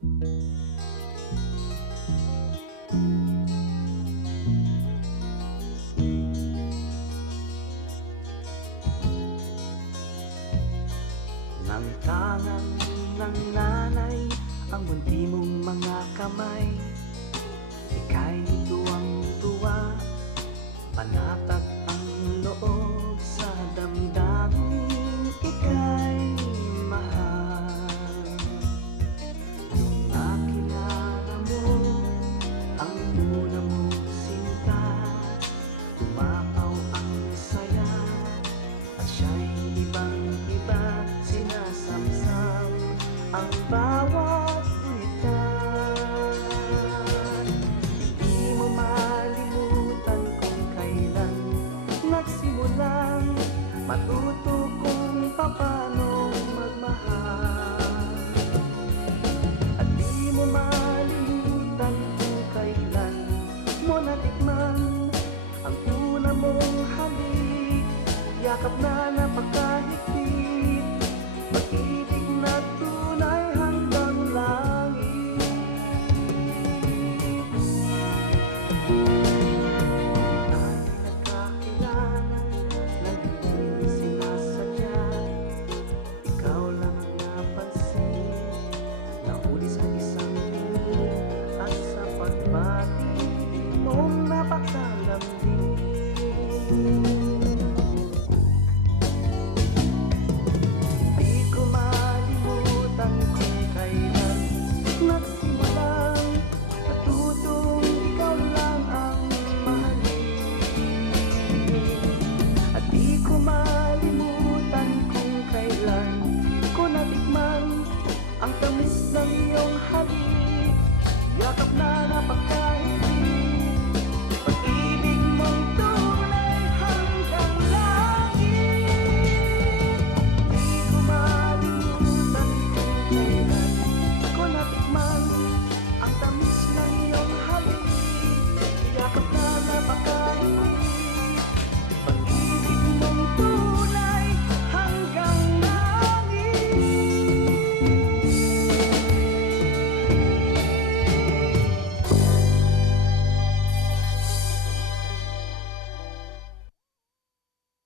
Ng tangan ng nanay ang bunti mong mga kamay, ika'y tuwang-tuwa, panatag ang loob sa damdamin, ika'y mahal. Nung nakilala mo ang una mong sinta, tumapaw ang saya at siya'y ibang-iba, sinasamsam ang bawat wika. Hindi mo malimutan kung kailan nagsimulang matuto kung paano magmahal. At di mo malimutan kung kailan mo natikman ang una mong halik, yakap na napakahigpit, pag-ibig na tunay hanggang langit. Tayo nagkakilala nang hindi sinasadya, ikaw lang ang napansin, nahuli sa isang himig at sa pagbati mong napakalambing. Natikman ang tamis ng iyong halik, yakap na napaka